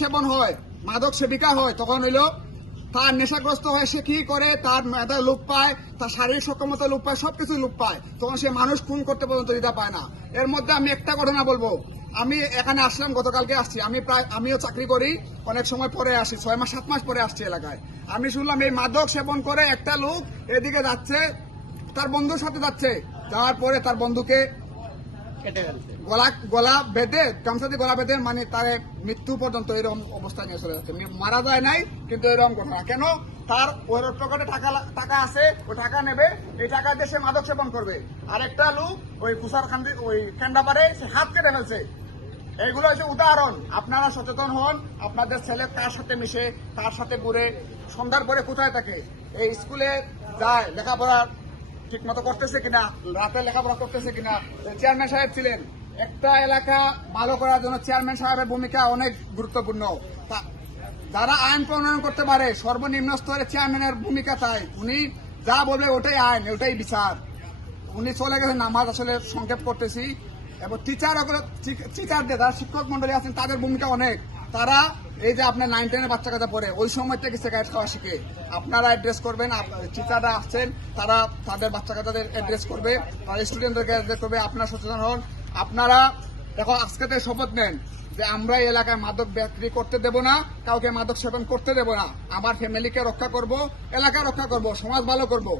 সেবন হয়, মাদক সেবিকা হয়, তখন হইল তার নেশাগ্রস্ত হয়, সে কি করে, তার মেধা লোপ পায়, তার শারীরিক সক্ষমতা লোপ পায়, সবকিছু লোপ পায়, তখন সে মানুষ খুন করতে পর্যন্ত দিতে পায় না। এর মধ্যে আমি একটা ঘটনা বলবো। আমি এখানে আসলাম, গতকালকে আসছি। আমিও চাকরি করি, অনেক সময় পরে আসি, 6 মাস 7 মাস পরে আসছি এলাকায়। আমি শুনলাম এই মাদক সেবন করে একটা লোক এদিকে যাচ্ছে, তার বন্ধুর সাথে যাচ্ছে, যাওয়ার পরে তার বন্ধুকে গলা বেঁধে, গামছা দিয়ে গলা বেঁধে, মানে তার মৃত্যু পর্যন্ত এরকম অবস্থায় নিয়ে চলে যাচ্ছে। মারা যায় নাই, কিন্তু এরকম ঘটনা কেন? তার ওই পকেটে টাকা আছে, ওই টাকা নেবে, এই টাকা দিয়ে সে মাদক সেবন করবে। আর একটা লোক ওই কুসার খান্দি ওই কেন্ডা পারে সে হাত কেটে ফেলছে। এইগুলো হচ্ছে উদাহরণ। আপনারা সচেতন হন, আপনাদের ছেলে কার সাথে মিশে, কার সাথে ঘুরে, সন্ধ্যার পরে কোথায় থাকে, এই স্কুলে যায়, লেখাপড়া ঠিক মতো করতেছে কিনা, রাতে লেখাপড়া করতেছে কিনা। চেয়ারম্যান সাহেব ছিলেন, একটা এলাকা ভালো করার জন্য চেয়ারম্যান সাহেবের ভূমিকা অনেক গুরুত্বপূর্ণ। যারা আইন প্রণয়ন করতে পারে, সর্বনিম্ন স্তরে চেয়ারম্যানের ভূমিকা তাই। উনি যা বলবে ওটাই আইন, ওটাই বিচার। উনি চলে গেছেন, নামাজ আসলে সংক্ষেপ করতেছি। এবং টিচারদের, যারা শিক্ষক মন্ডলী আছেন, তাদের ভূমিকা অনেক। তারা এই যে আপনার 9, 10 বাচ্চা কাচ্চা পড়ে, ওই সময় থেকে সিগারেট খাওয়া শিখে। আপনারা অ্যাড্রেস করবেন, টিচাররা আসছেন, তারা তাদের বাচ্চা কাচ্চাদের অ্যাড্রেস করবে, তাদের স্টুডেন্টদেরকে অ্যাড্রেস করবে। আপনারা সচেতন হন। আপনারা এখন আজকে থেকে শপথ নেন যে আমরা এই এলাকায় মাদক বিক্রি করতে দেব না, কাউকে মাদক সেবন করতে দেব না। আমার ফ্যামিলিকে রক্ষা করব, এলাকা রক্ষা করব, সমাজ ভালো করব।